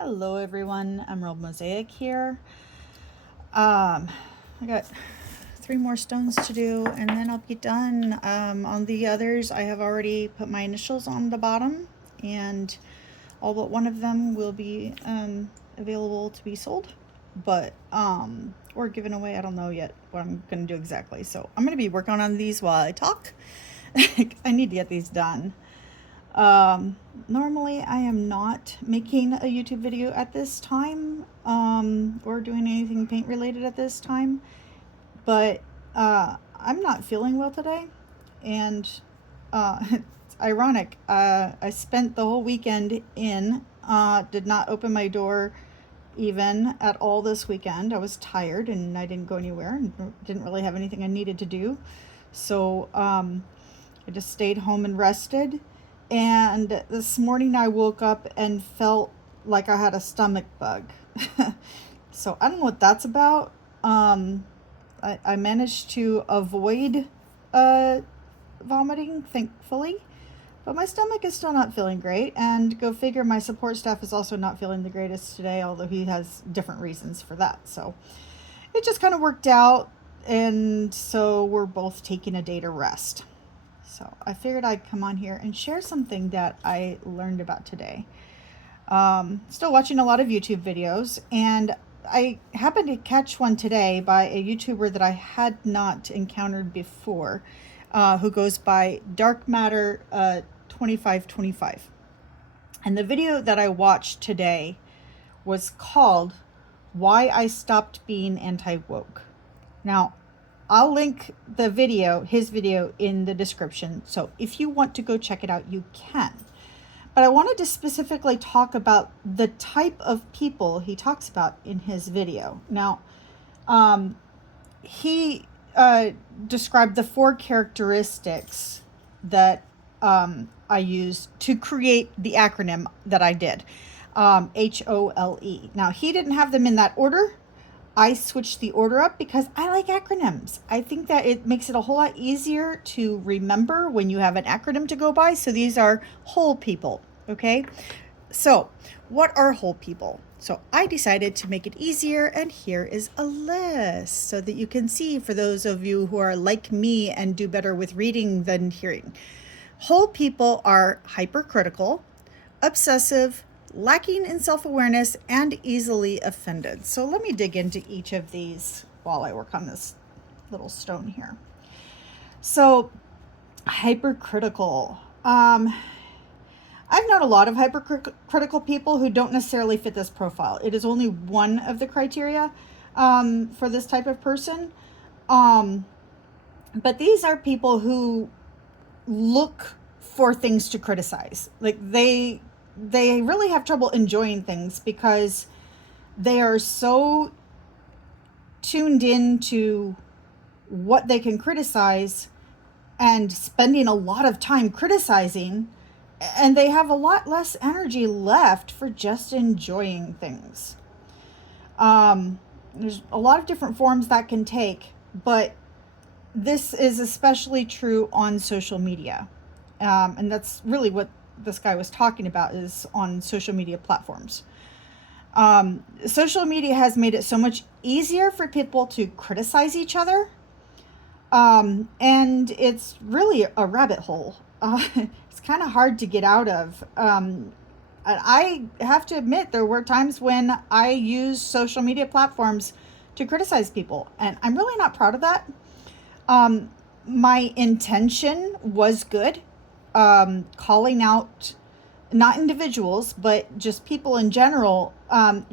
Hello everyone, Emerald Mosaic here. I got 3 more stones to do and then I'll be done. On the others, I have already put my initials on the bottom and all but one of them will be available to be sold, but or given away. I don't know yet what I'm going to do exactly. So I'm going to be working on these while I talk. I need to get these done. Normally I am not making a YouTube video at this time, or doing anything paint related at this time, but, I'm not feeling well today, and, it's ironic. I spent the whole weekend did not open my door even at all this weekend. I was tired and I didn't go anywhere and didn't really have anything I needed to do. So, I just stayed home and rested. And this morning I woke up and felt like I had a stomach bug. So I don't know what that's about. I managed to avoid vomiting, thankfully. But my stomach is still not feeling great. And go figure, my support staff is also not feeling the greatest today, although he has different reasons for that. So it just kind of worked out. And so we're both taking a day to rest. So I figured I'd come on here and share something that I learned about today. Still watching a lot of YouTube videos, and I happened to catch one today by a YouTuber that I had not encountered before, who goes by Dark Matter 2525. And the video that I watched today was called Why I Stopped Being Anti-Woke. Now, I'll link his video in the description. So if you want to go check it out, you can. But I wanted to specifically talk about the type of people he talks about in his video. Now, he described the 4 characteristics that I used to create the acronym that I did, HOLE. Now, he didn't have them in that order. I switched the order up because I like acronyms. I think that it makes it a whole lot easier to remember when you have an acronym to go by. So these are whole people, okay? So what are whole people? So I decided to make it easier, and here is a list so that you can see, for those of you who are like me and do better with reading than hearing. Whole people are hypercritical, obsessive, lacking in self-awareness, and easily offended. So let me dig into each of these while I work on this little stone here. So hypercritical. I've known a lot of hypercritical people who don't necessarily fit this profile. It is only one of the criteria for this type of person. But these are people who look for things to criticize. Like they really have trouble enjoying things because they are so tuned into what they can criticize and spending a lot of time criticizing, and they have a lot less energy left for just enjoying things. There's a lot of different forms that can take, but this is especially true on social media. And that's really what this guy was talking about, is on social media platforms. Social media has made it so much easier for people to criticize each other. And it's really a rabbit hole. It's kind of hard to get out of. And I have to admit, there were times when I used social media platforms to criticize people, and I'm really not proud of that. My intention was good. Calling out not individuals, but just people in general,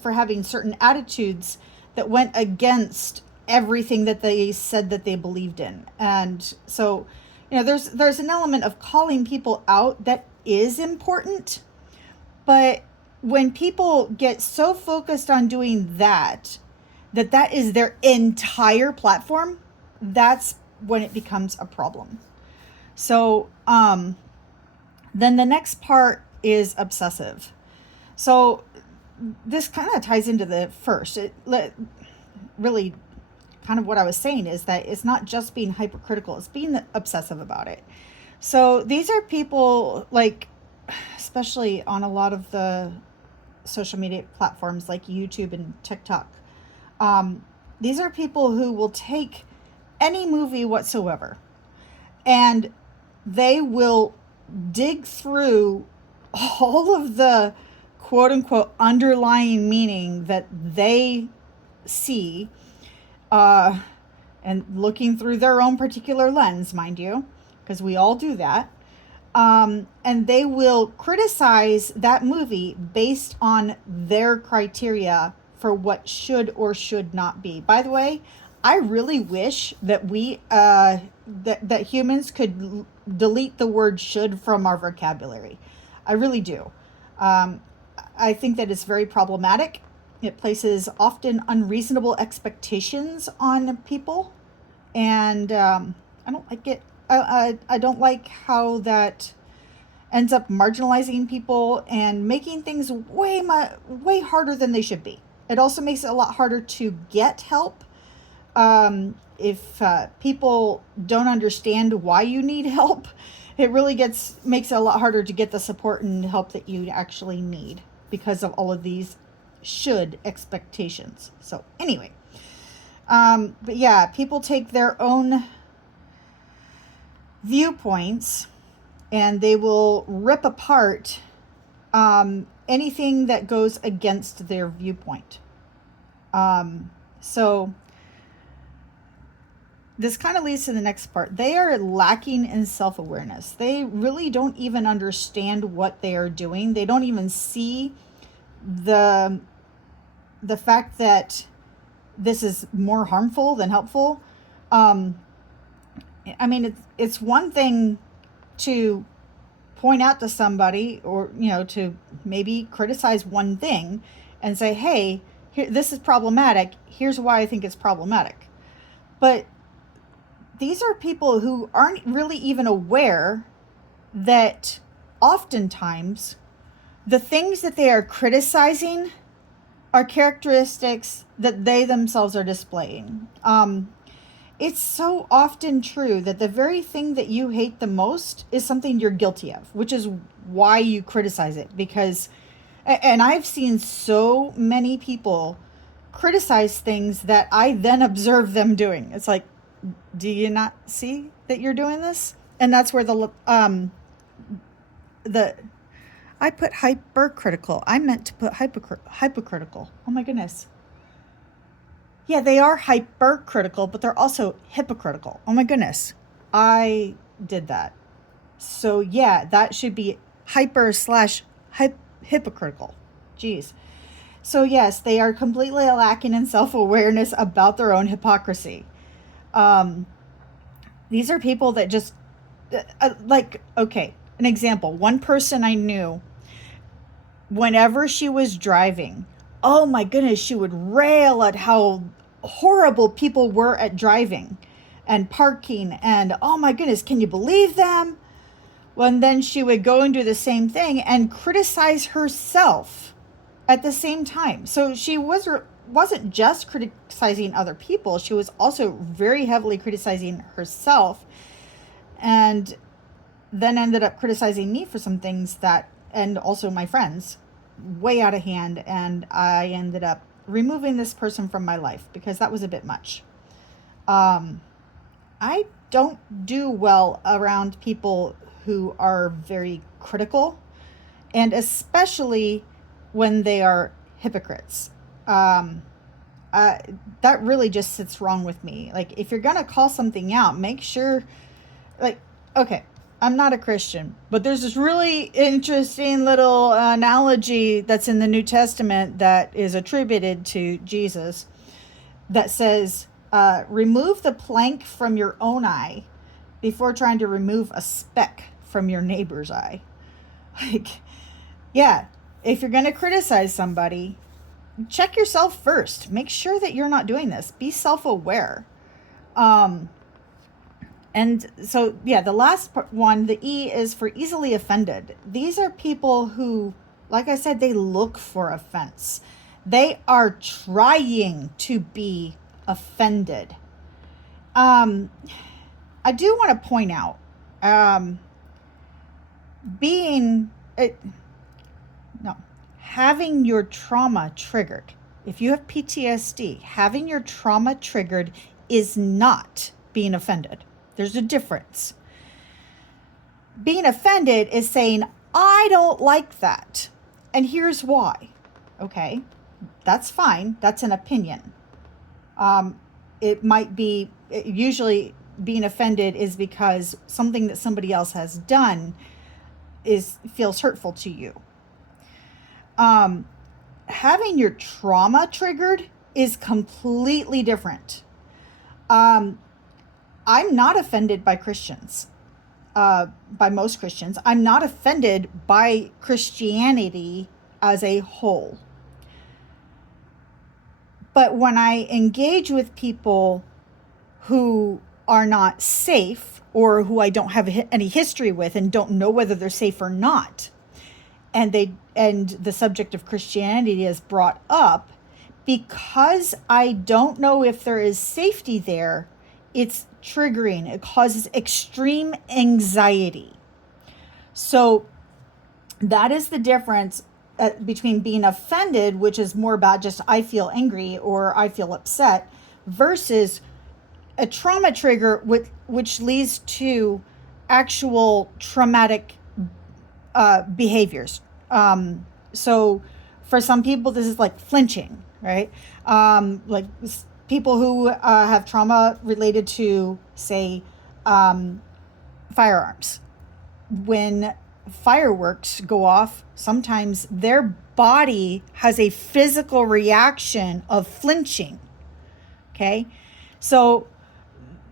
for having certain attitudes that went against everything that they said that they believed in. And so, there's an element of calling people out that is important. But when people get so focused on doing that is their entire platform, that's when it becomes a problem. So, then the next part is obsessive. So this kind of ties into the first. Really kind of what I was saying is that it's not just being hypercritical, it's being obsessive about it. So these are people, like, especially on a lot of the social media platforms like YouTube and TikTok. These are people who will take any movie whatsoever and they will dig through all of the quote unquote underlying meaning that they see, and looking through their own particular lens, mind you, because we all do that. And they will criticize that movie based on their criteria for what should or should not be. By the way, I really wish that that humans could delete the word should from our vocabulary. I really do. I think that it's very problematic. It places often unreasonable expectations on people, and I don't like it. I don't like how that ends up marginalizing people and making things way harder than they should be. It also makes it a lot harder to get help. If people don't understand why you need help, it really makes it a lot harder to get the support and help that you actually need because of all of these should expectations. So anyway, but yeah, people take their own viewpoints and they will rip apart anything that goes against their viewpoint. So this kind of leads to the next part. They are lacking in self-awareness. They really don't even understand what they are doing. They don't even see the fact that this is more harmful than helpful. I mean, it's one thing to point out to somebody, or to maybe criticize one thing and say, hey, this is problematic, here's why I think it's problematic. But these are people who aren't really even aware that oftentimes the things that they are criticizing are characteristics that they themselves are displaying. It's so often true that the very thing that you hate the most is something you're guilty of, which is why you criticize it. And I've seen so many people criticize things that I then observe them doing. It's like, do you not see that you're doing this? And that's where I put hypercritical. I meant to put hypocritical. Oh my goodness. Yeah, they are hypercritical, but they're also hypocritical. Oh my goodness. I did that. So yeah, that should be hypocritical. Jeez. So yes, they are completely lacking in self-awareness about their own hypocrisy. These are people that just okay, an example. One person I knew, whenever she was driving, oh my goodness, she would rail at how horrible people were at driving and parking, and oh my goodness, can you believe them? Well, and then she would go and do the same thing and criticize herself at the same time. So she wasn't just criticizing other people, she was also very heavily criticizing herself, and then ended up criticizing me for some things and also my friends, way out of hand. And I ended up removing this person from my life because that was a bit much. I don't do well around people who are very critical, and especially when they are hypocrites. That really just sits wrong with me. Like, if you're gonna call something out, make sure, okay, I'm not a Christian, but there's this really interesting little analogy that's in the New Testament that is attributed to Jesus that says, remove the plank from your own eye before trying to remove a speck from your neighbor's eye. Yeah, if you're going to criticize somebody, check yourself first. Make sure that you're not doing this. Be self-aware. And so, yeah, the last one, the E, is for easily offended. These are people who, like I said, they look for offense. They are trying to be offended. I do want to point out, having your trauma triggered, if you have PTSD, having your trauma triggered is not being offended. There's a difference. Being offended is saying, I don't like that, and here's why. Okay, that's fine. That's an opinion. It might be, usually being offended is because something that somebody else has done feels hurtful to you. Having your trauma triggered is completely different. I'm not offended by Christians, by most Christians. I'm not offended by Christianity as a whole. But when I engage with people who are not safe, or who I don't have any history with and don't know whether they're safe or not, and the subject of Christianity is brought up, because I don't know if there is safety there, it's triggering. It causes extreme anxiety. So that is the difference between being offended, which is more about just I feel angry or I feel upset, versus a trauma trigger which leads to actual traumatic behaviors. So for some people, this is like flinching, right? Like people who have trauma related to, say, firearms. When fireworks go off, sometimes their body has a physical reaction of flinching. Okay, so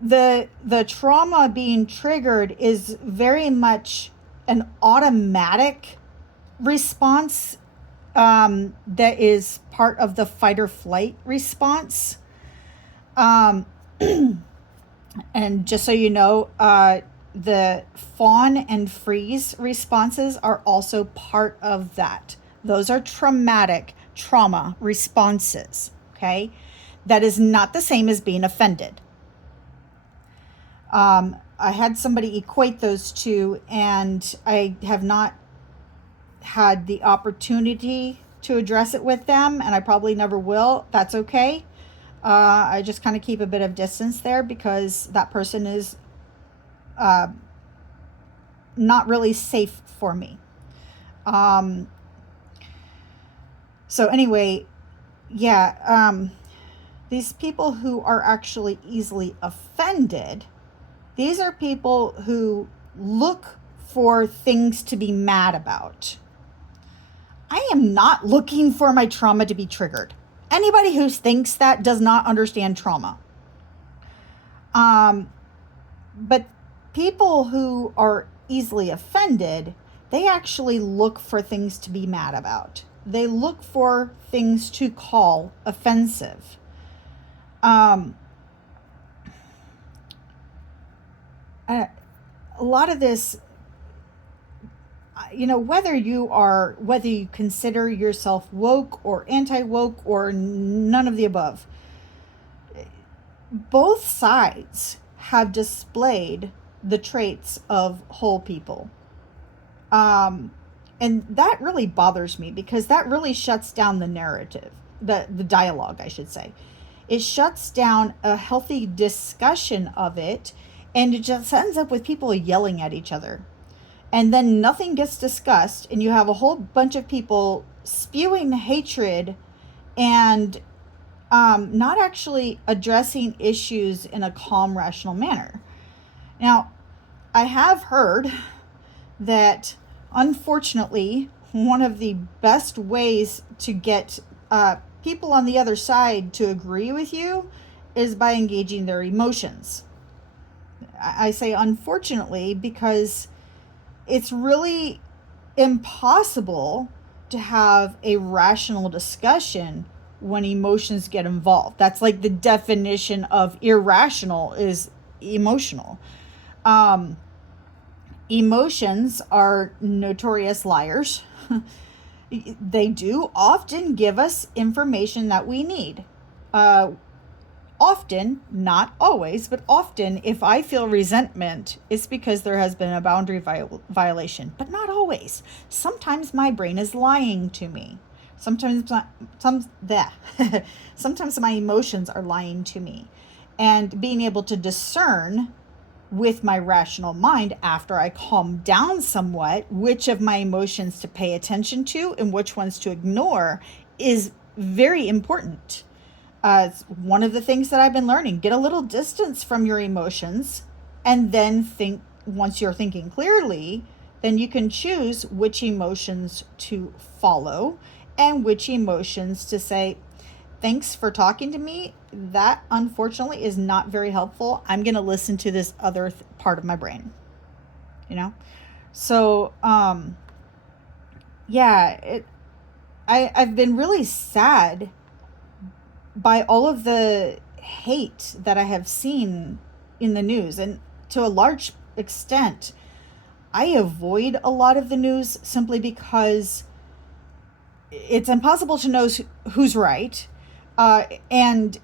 the trauma being triggered is very much an automatic response that is part of the fight or flight response. And just so you know, the fawn and freeze responses are also part of that. Those are trauma responses, okay? That is not the same as being offended. I had somebody equate those two, and I have not had the opportunity to address it with them, and I probably never will. That's okay. I just kind of keep a bit of distance there because that person is not really safe for me. So anyway, yeah, these people who are actually easily offended, these are people who look for things to be mad about. I am not looking for my trauma to be triggered. Anybody who thinks that does not understand trauma. But people who are easily offended, they actually look for things to be mad about. They look for things to call offensive. A lot of this, whether you consider yourself woke or anti-woke or none of the above, both sides have displayed the traits of whole people. And that really bothers me because that really shuts down the narrative, the dialogue, I should say. It shuts down a healthy discussion of it, and it just ends up with people yelling at each other. And then nothing gets discussed, and you have a whole bunch of people spewing hatred and not actually addressing issues in a calm, rational manner. Now, I have heard that, unfortunately, one of the best ways to get people on the other side to agree with you is by engaging their emotions. I say unfortunately because it's really impossible to have a rational discussion when emotions get involved. That's like the definition of irrational is emotional. Emotions are notorious liars. They do often give us information that we need. Often, not always, but often, if I feel resentment, it's because there has been a boundary violation, but not always. Sometimes my brain is lying to me. Sometimes sometimes my emotions are lying to me. And being able to discern with my rational mind after I calm down somewhat which of my emotions to pay attention to and which ones to ignore is very important. It's one of the things that I've been learning. Get a little distance from your emotions and then think. Once you're thinking clearly, then you can choose which emotions to follow and which emotions to say, thanks for talking to me. That unfortunately is not very helpful. I'm going to listen to this other part of my brain, you know? So, yeah, I've been really sad by all of the hate that I have seen in the news. And to a large extent, I avoid a lot of the news simply because it's impossible to know who's right. And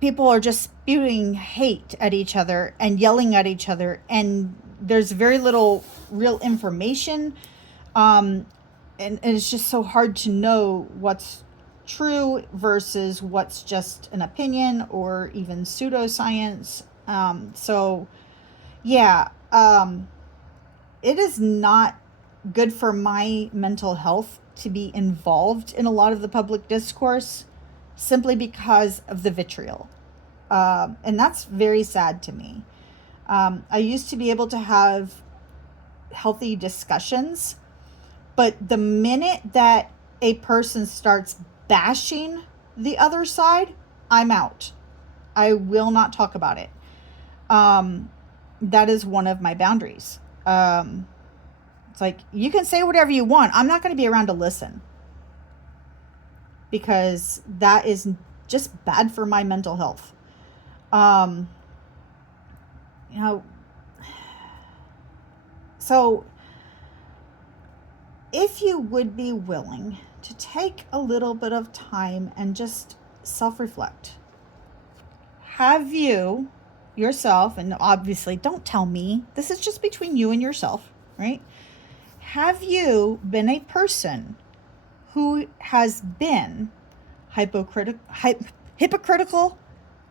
people are just spewing hate at each other and yelling at each other. And there's very little real information. And it's just so hard to know what's true versus what's just an opinion or even pseudoscience. So, yeah, it is not good for my mental health to be involved in a lot of the public discourse simply because of the vitriol. And that's very sad to me. I used to be able to have healthy discussions, but the minute that a person starts bashing the other side, I'm out. I will not talk about it. That is one of my boundaries. It's like, you can say whatever you want. I'm not going to be around to listen because that is just bad for my mental health. You know, so if you would be willing to take a little bit of time and just self-reflect, have you yourself, and obviously don't tell me, this is just between you and yourself, right? Have you been a person who has been hypocritical,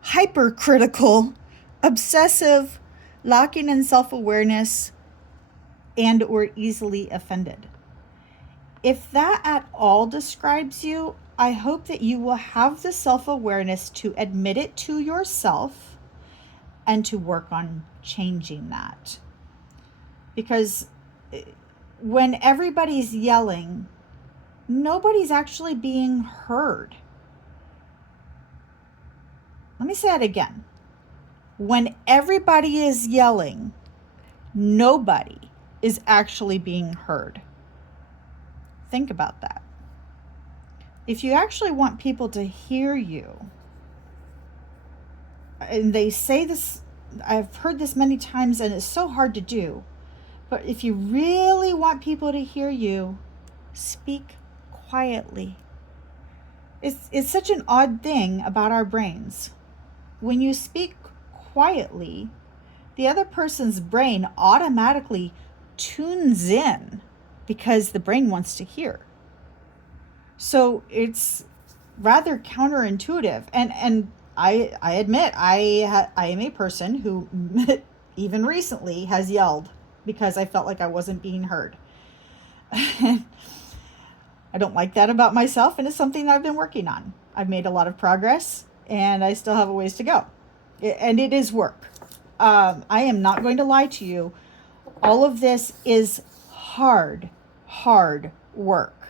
hypercritical, obsessive, lacking in self-awareness, and or easily offended? If that at all describes you, I hope that you will have the self-awareness to admit it to yourself and to work on changing that. Because when everybody's yelling, nobody's actually being heard. Let me say it again. When everybody is yelling, nobody is actually being heard. Think about that. If you actually want people to hear you, and they say this, I've heard this many times and it's so hard to do, but if you really want people to hear you, speak quietly. It's such an odd thing about our brains. When you speak quietly, the other person's brain automatically tunes in because the brain wants to hear. So it's rather counterintuitive. And I admit I am a person who even recently has yelled because I felt like I wasn't being heard. I don't like that about myself, and it's something that I've been working on. I've made a lot of progress, and I still have a ways to go. And it is work. I am not going to lie to you. All of this is hard work.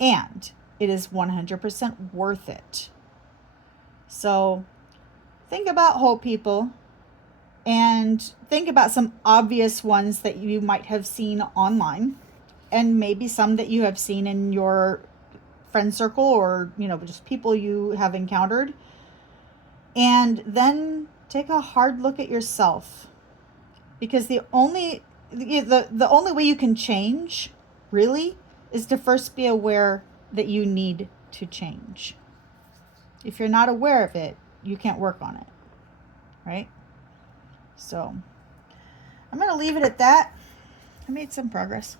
And it is 100% worth it. So think about whole people and think about some obvious ones that you might have seen online and maybe some that you have seen in your friend circle or, just people you have encountered. And then take a hard look at yourself, because the only way you can change really is to first be aware that you need to change. If you're not aware of it, you can't work on it, right? So I'm going to leave it at that. I made some progress.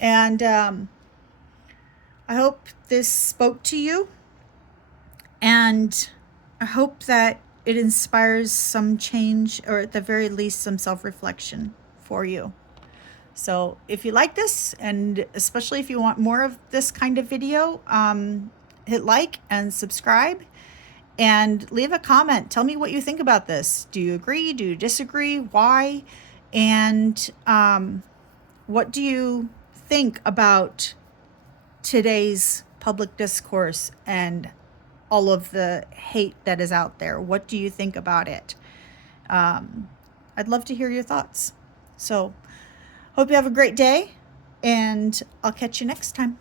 And I hope this spoke to you, and I hope that it inspires some change, or at the very least some self-reflection for you. So if you like this, and especially if you want more of this kind of video, hit like and subscribe and leave a comment. Tell me what you think about this. Do you agree? Do you disagree? Why? And what do you think about today's public discourse and all of the hate that is out there? What do you think about it? I'd love to hear your thoughts. So hope you have a great day, and I'll catch you next time.